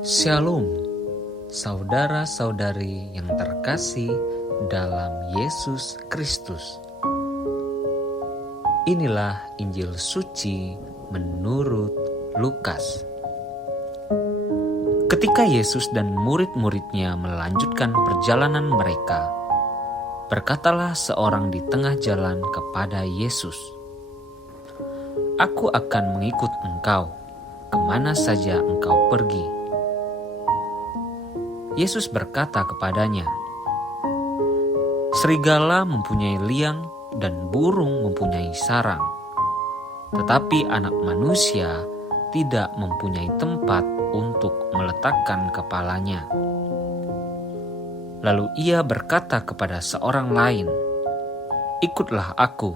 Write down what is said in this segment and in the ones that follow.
Shalom, saudara-saudari yang terkasih dalam Yesus Kristus. Inilah Injil suci menurut Lukas. Ketika Yesus dan murid-muridnya melanjutkan perjalanan mereka, berkatalah seorang di tengah jalan kepada Yesus, "Aku akan mengikut engkau, kemana saja engkau pergi." Yesus berkata kepadanya, "Serigala mempunyai liang dan burung mempunyai sarang, tetapi Anak Manusia tidak mempunyai tempat untuk meletakkan kepalanya." Lalu ia berkata kepada seorang lain, "Ikutlah aku."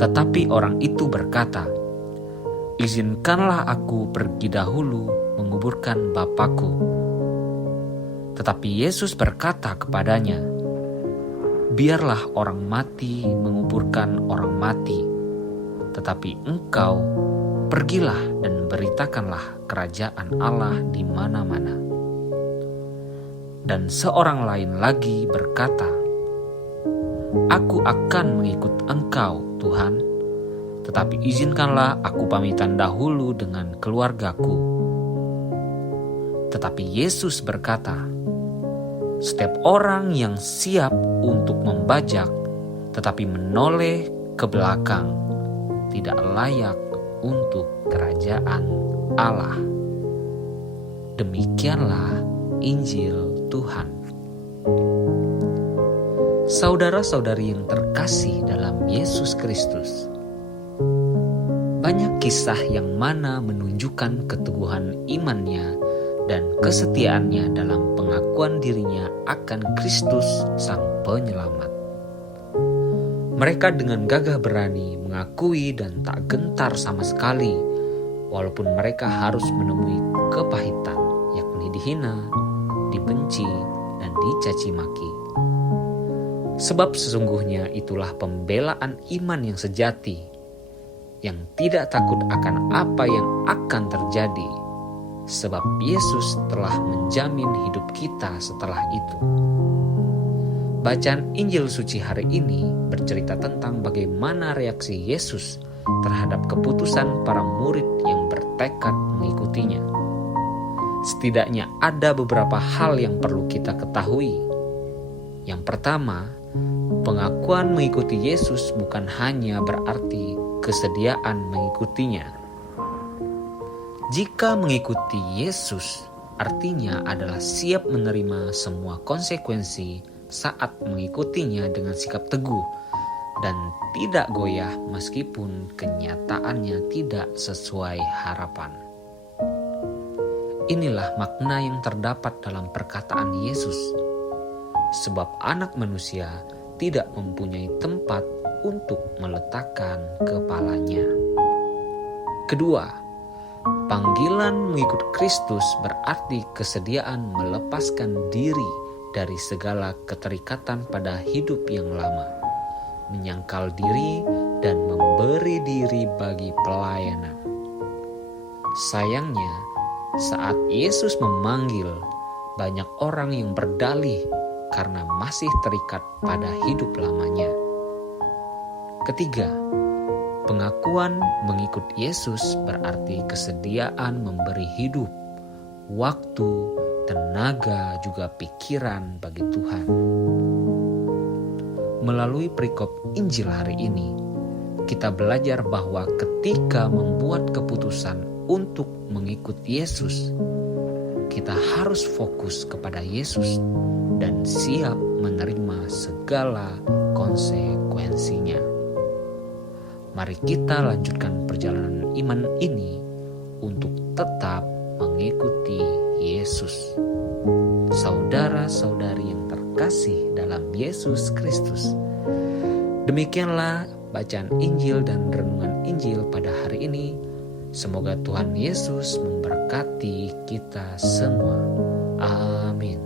Tetapi orang itu berkata, "Izinkanlah aku pergi dahulu menguburkan Bapakku." Tetapi Yesus berkata kepadanya, "Biarlah orang mati menguburkan orang mati, tetapi engkau pergilah dan beritakanlah kerajaan Allah di mana-mana." Dan seorang lain lagi berkata, "Aku akan mengikut engkau, Tuhan, tetapi izinkanlah aku pamitan dahulu dengan keluargaku." Tetapi Yesus berkata, "Setiap orang yang siap untuk membajak tetapi menoleh ke belakang tidak layak untuk kerajaan Allah." Demikianlah Injil Tuhan. Saudara-saudari yang terkasih dalam Yesus Kristus, banyak kisah yang mana menunjukkan keteguhan imannya dan kesetiaannya dalam pengakuan dirinya akan Kristus Sang Penyelamat. Mereka dengan gagah berani mengakui dan tak gentar sama sekali, walaupun mereka harus menemui kepahitan, yakni dihina, dibenci, dan dicaci maki. Sebab sesungguhnya itulah pembelaan iman yang sejati, yang tidak takut akan apa yang akan terjadi, sebab Yesus telah menjamin hidup kita setelah itu. Bacaan Injil suci hari ini bercerita tentang bagaimana reaksi Yesus terhadap keputusan para murid yang bertekad mengikutinya. Setidaknya ada beberapa hal yang perlu kita ketahui. Yang pertama, pengakuan mengikuti Yesus bukan hanya berarti kesediaan mengikutinya. Jika mengikuti Yesus artinya adalah siap menerima semua konsekuensi saat mengikutinya dengan sikap teguh dan tidak goyah meskipun kenyataannya tidak sesuai harapan. Inilah makna yang terdapat dalam perkataan Yesus, sebab Anak Manusia tidak mempunyai tempat untuk meletakkan kepalanya. Kedua, panggilan mengikut Kristus berarti kesediaan melepaskan diri dari segala keterikatan pada hidup yang lama, menyangkal diri dan memberi diri bagi pelayanan. Sayangnya, saat Yesus memanggil, banyak orang yang berdalih karena masih terikat pada hidup lamanya. Ketiga, pengakuan mengikut Yesus berarti kesediaan memberi hidup, waktu, tenaga, juga pikiran bagi Tuhan. Melalui perikop Injil hari ini, kita belajar bahwa ketika membuat keputusan untuk mengikut Yesus, kita harus fokus kepada Yesus dan siap menerima segala konsekuensinya. Mari kita lanjutkan perjalanan iman ini untuk tetap mengikuti Yesus. Saudara-saudari yang terkasih dalam Yesus Kristus, demikianlah bacaan Injil dan renungan Injil pada hari ini. Semoga Tuhan Yesus memberkati kita semua. Amin.